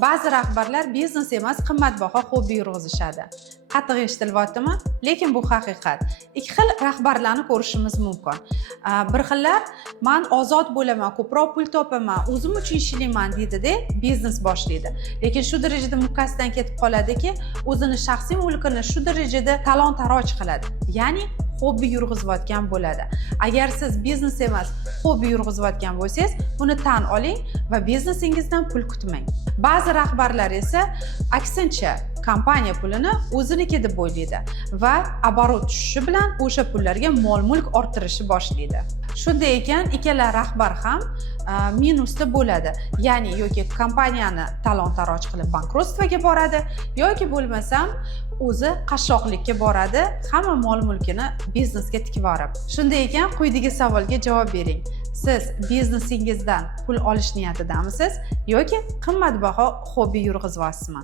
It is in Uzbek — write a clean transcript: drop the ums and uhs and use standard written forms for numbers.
Ba'zi rahbarlar biznes emas, qimmatbaho hobbi yurg'izishadi. Qattiq eshitilyaptimi? Lekin bu haqiqat. Ikki xil rahbarlarni ko'rishimiz mumkin. Bir xillar "Men ozod bo'laman, ko'proq pul topaman, o'zim uchun ishlayman" deydi-da, biznes boshlaydi. Lekin shu darajada mukkasidan ketib qoladiki, o'zini shaxsiy mulkini shu darajada talon-taroj qiladi. Ya'ni hobbi yurg'izayotgan bo'ladi. Agar siz biznes emas, hobbi yurg'izayotgan bo'lsangiz, buni tan oling va biznesingizdan pul kutmang. Ba'zi rahbarlar esa aksincha, kompaniya pulini o'ziniki deb o'ylaydi va оборот tushishi bilan o'sha pullarga mol-mulk orttirishi boshlaydi. Shunday ekan, ikkala rahbar ham minusda bo'ladi. Ya'ni yoki kompaniyani talon-taroj qilib bankrotstvaga boradi, yoki bo'lmasam o'zi qashshoqlikka boradi, hamma mol-mulkini biznesga tikib yuborib. Shunday ekan, quyidagi savolga javob bering. Siz biznesingizdan pul olish niyatidamisiz yoki qimmatbaho hobbi yurg'izyapsizmi?